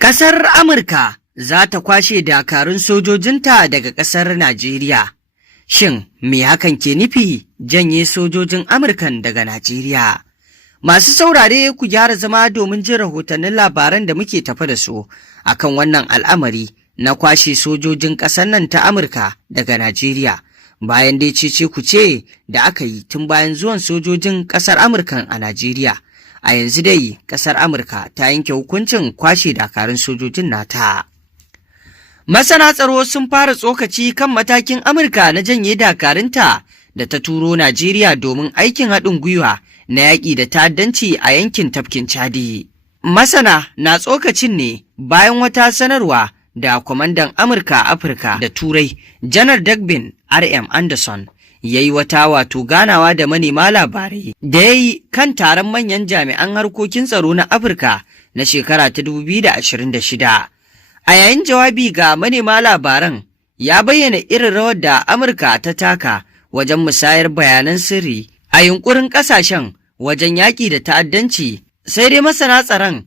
Ƙasar Amurka za ta kwashe dakarun sojojinta daga ƙasar Najeriya. Shin me hakan ke nufi janye sojojin Amurkan daga Najeriya? Masu saurare ku gyara zama domin jin rahotannin labaran da muke tafa da su akan wannan al'amari na kwashe sojojin ƙasar nan ta Amurka daga Najeriya. Bayan dai cece-kuce da aka yi tun bayan zuwan sojojin ƙasar Amurkan a Najeriya. A yanzu dai ƙasar Amurka ta yanke hukuncin kwashe dakarun sojojin nata. Masana tsaro sun fara tsokaci kan matakin Amurka na janye dakarunta da ta turo Najeriya domin aikin haɗin gwiwa na yaƙi da ta'addanci a yankin tafkin Chadi. Masana na tsokacin ne bayan wata sanarwa da kwamandan Amurka a Afirka da Turai, Janar Dagbin R.M. Anderson, ya yi wata ganawa da manema labarai da ya yi kan taron manyan jami'an harkokin tsaro na Afirka na shekara ta 2026. A yayin jawabi ga manema labaran, ya bayyana irin rawar da Amurka ta taka wajen musayar bayanan sirri a yunkurin ƙasashen wajen yaƙi da ta'addanci. Sai dai masana tsaron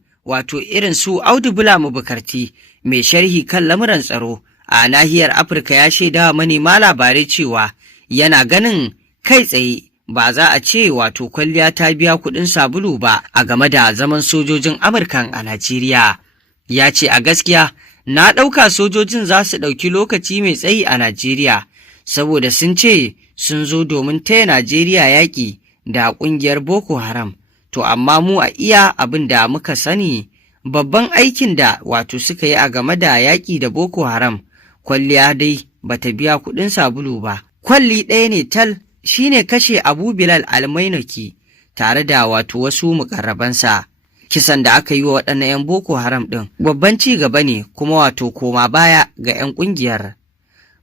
irin su Audu Bula Mabukarti mai sharhi kan lamuran tsaro a nahiyar Afirka ya shaida manema labarai cewa yana ganin kai tsaye ba za a ce kwalliya ta biya kuɗin sabulu ba a game da zaman sojojin Amurkan a Najeriya. Ya ce a gaskiya na ɗauka sojojin za su ɗauki lokaci mai tsayi a Najeriya saboda sun ce sun zo domin taya Najeriya yaƙi da ƙungiyar Boko Haram. To amma mu a iya abin da muka sani babban aikin da suka yi a game da yaƙi da Boko Haram kwalliya dai bata biya kuɗin sabulu ba. Kwalli ɗaya ne tal shine kashe Abu Bilal Almainoki tare da wasu mukarrabansa. Kisan da aka yi wa waɗannan 'yan Boko Haram ɗin babban ci gaba ne kuma koma baya ga 'yan ƙungiyar.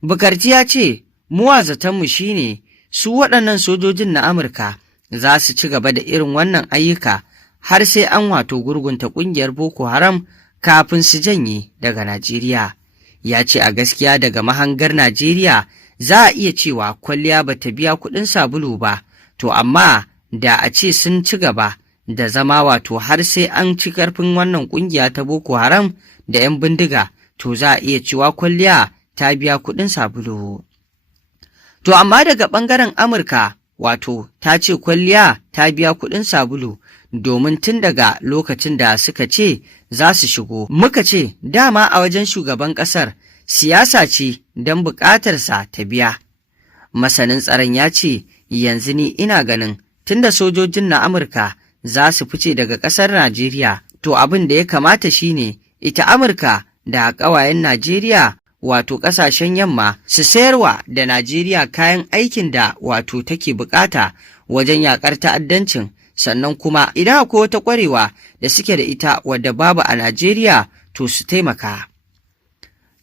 Bukarti ya ce, mu a zatonmu shine su waɗannan sojojin na Amurka za su ci gaba da irin wannan ayyuka har sai an gurgunta ƙungiyar Boko Haram kafin su janye daga Najeriya. Ya ce a gaskiya daga mahangar Najeriya za a iya cewa kwalliya ba ta biya kuɗin sabulu ba, to amma da a ce sun ci gaba da zama har sai an ci karfin wannan ƙungiya ta Boko Haram da 'yan bindiga, to za a iya cewa kwalliya ta biya kuɗin sabulu. To amma daga ɓangaren Amurka ta ce kwalliya ta biya kuɗin sabulu domin tun daga lokacin da suka ce za su shigo. Muka ce dama a wajen shugaban ƙasar siyasa ce don buƙatarsa ta biya. Masanin tsaron ya ce yanzu ni ina ganin tunda sojojin na Amurka za su fice daga ƙasar Najeriya, to abin da ya kamata shine ita Amurka da ƙawayen Najeriya ƙasashen yamma su sayarwa da Najeriya kayan aikin da take bukata wajen yaƙar ta'addancin, sannan kuma idan akwai wata ƙwarewa da suke da ita wadda babu a Najeriya to su taimaka.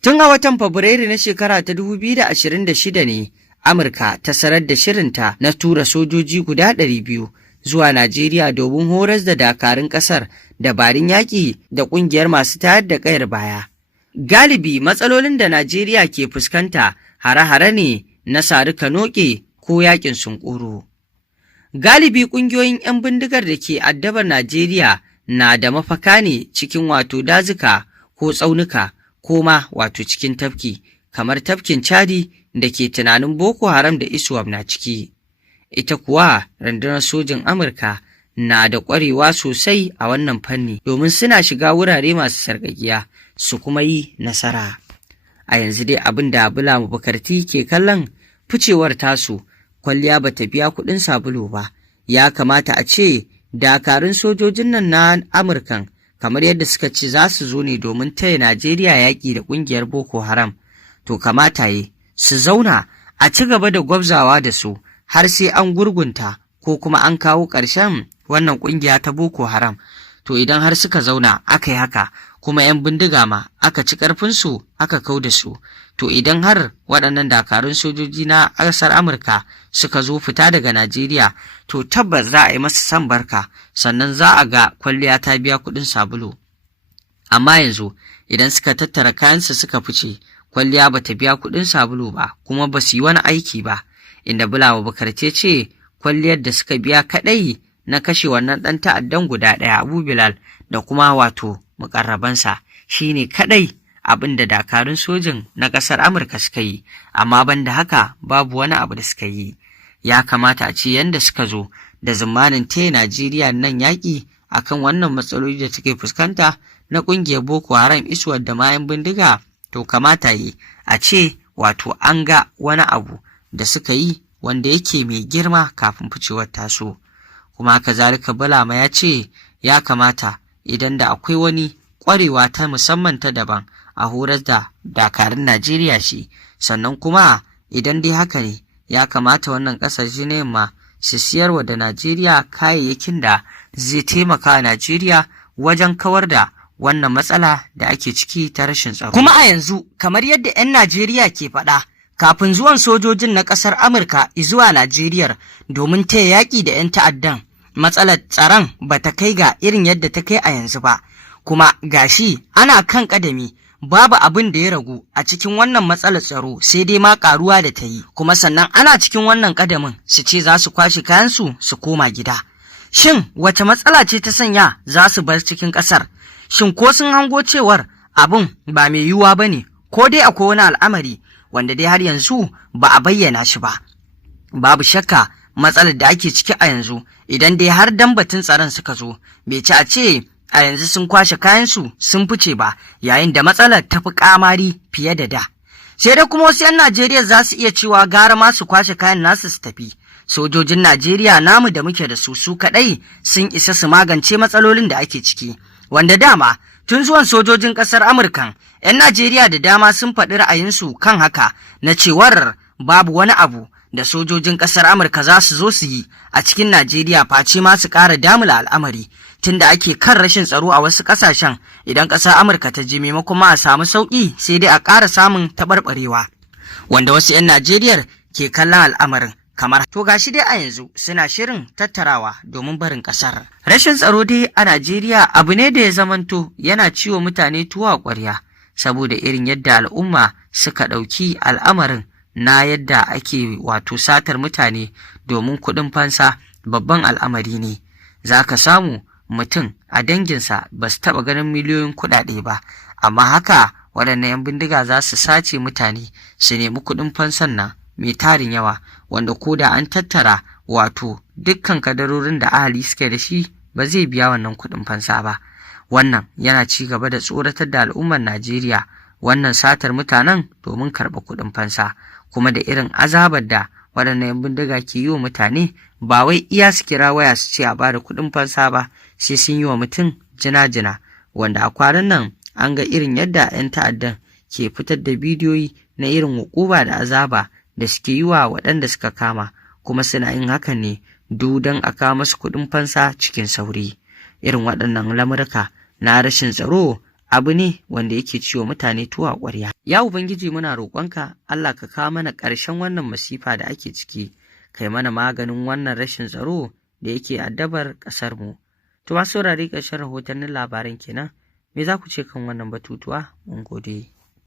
Tun a watan Fabrairu na shekara ta 2026 ne Amurka ta sanar da shirinta na tura sojoji guda 200 zuwa Najeriya domin horas da dakarun ƙasar dabarun yaƙi da ƙungiyar masu tayar da ƙayar baya. Galibi matsalolin da Najeriya ke fuskanta hare-hare ne na sarika noƙe ko yaƙin sunkuru. Galibi ƙungiyoyin 'yan bindigar da ke addabar Najeriya na da mafaka ne cikin dazuka ko tsaunuka ko ma cikin tafki, kamar tafkin Chadi da ke tunanin Boko Haram da ISWAP na ciki. Ita kuwa rundunar sojin Amurka na da ƙwarewa sosai a wannan fanni domin suna shiga wurare masu sarƙaƙiya su kuma yi nasara. A yanzu dai abin da Bula Mabukarti ke kallon ficewar tasu kwalliya ba ta biya kuɗin sabulu ba. Ya kamata a ce dakarun sojojin nan na Amurkan kamar yadda suka ce za su zo ne domin taya Najeriya yaƙi da ƙungiyar Boko Haram, to kamata yi su zauna a ci gaba da gwabzawa da su har sai an gurgunta ko kuma an kawo ƙarshen wannan ƙungiya ta Boko Haram. To idan har suka zauna aka yi haka kuma 'yan bindiga ma aka ci ƙarfinsu aka kau da su, to idan har waɗannan dakarun sojoji na ƙasar Amurka suka zo fita daga Najeriya, to tabbas za a yi masa san barka, sannan za a ga kwalliya ta biya kuɗin sabulu. Amma yanzu idan suka tattara kayansu suka fice, kwalliya ba ta biya kuɗin sabulu ba kuma ba su yi wani aiki ba, inda Bula Mabukarti ce kwalliyar da suka biya kaɗai na kashe wannan ɗan ta'addan guda ɗaya Abu Bilal da kuma mukarrabansa shine kadai abin da dakarun sojin na ƙasar Amurka suka yi, amma banda haka babu wani abu da suka yi. Ya kamata a ce yanda suka zo da zamanin taya Najeriya nan yaƙi akan wannan matsaloli da take fuskanta na ƙungiyar Boko Haram isuwar da mayan bindiga, to kamata yi a ce wato an ga wani abu da suka yi wanda yake mai girma kafin ficewar taso. Kuma haka zalika Bulama ya ce ya kamata idan da akwai wani ƙwarewa ta musamman ta daban a horar da dakarun Najeriya shi, sannan kuma idan dai haka ne ya kamata wannan ƙasashe na yamma su siyarwa da Najeriya kayayyakin da zai taimaka a Najeriya wajen kawar da wannan matsala da ake ciki ta rashin tsaro. Kuma a yanzu kamar yadda 'yan Najeriya ke faɗa, kafin zuwan sojojin na ƙasar Amurka zuwa Najeriya domin taya yaƙi da 'yan ta'addan, matsalar tsaron ba ta kai ga irin yadda ta kai a yanzu ba, kuma gashi ana kan ƙadami babu abin da ya ragu a cikin wannan matsalar tsaro sai dai ma ƙaruwa da ta yi, kuma sannan ana cikin wannan ƙadamin su ce za su kwashe kayansu su koma gida. Shin wace matsala ce ta sanya za su bar cikin ƙasar? Shin ko sun hango cewar abin ba mai yiwuwa ba ne, ko dai akwai wani al'amari wanda dai har yanzu ba a bayyana shi ba? Babu shakka matsalar da ake ciki a yanzu idan dai har dan batun tsaron suka zo, bai ci a ce a yanzu sun kwashe kayansu sun fice ba, yayin da matsalar ta fi kamari fiye da da. Sai dai kuma wasu 'yan Najeriya za su iya cewa gara ma su kwashe kayan nasu su tafi. Sojojin Najeriya namu da muke da su kaɗai sun isa su magance matsalolin da ake ciki, wanda dama tun zuwan sojojin ƙasar Amurkan 'yan Najeriya da dama sun faɗi ra'ayinsu kan haka, na cewar babu wani abu da sojojin ƙasar Amurka za su zo su yi a cikin Najeriya face ma su ƙara damula al'amari, tunda ake kan rashin tsaro a wasu ƙasashen. Idan ƙasar Amurka ta je maimakon ma a samu sauƙi sai dai a ƙara samun taɓarɓarewa, wanda wasu 'yan Najeriya ke kallon al'amarin kamar to gashi dai a yanzu suna shirin tattarawa domin barin ƙasar. Rashin tsaro dai a Najeriya abu ne da ya zamanto yana ciwo mutane tuwo a ƙwarya, saboda irin yadda al'umma suka ɗauki al'amarin na yadda ake wato satar mutane domin kuɗin fansa babban al'amari ne. Za ka samu mutum a danginsa ba su taɓa ganin miliyoyin kuɗaɗe ba, amma haka waɗannan 'yan bindiga za su sace mutane su nemi kuɗin fansan nan mai tarin yawa, wanda ko da an tattara wato dukkan kadarorin da ahali suke da shi ba zai biya wannan kuɗin fansa ba. Wannan yana ci gaba da tsoratar da al'ummar Najeriya, wannan satar mutanen domin karɓa kuɗin fansa, kuma da irin azabar da waɗannan 'yan bindiga ke yi wa mutane, ba wai iya su kira waya su ce a bada kuɗin fansa ba, sai sun yi wa mutum jina-jina, wanda a kwanan nan an ga irin yadda 'yan ta'addan ke fitar da bidiyoyi na irin hukuba da azaba da suke yi wa waɗanda suka kama, kuma suna yin hakan ne don a kawo masu kuɗin fansa cikin sauri. Irin waɗannan lamurka na rashin tsaro abu ne wanda yake ciwo mutane tuwa ƙwarya. Ya Ubangiji, muna roƙonka Allah ka kawo mana ƙarshen wannan masifa da ake ciki, kai mana maganin wannan rashin tsaro da yake addabar ƙasarmu. To masu saurare, ƙarshen rahotannin labaran kenan. Me za ku ce kan wannan batutuwa? Mun gode.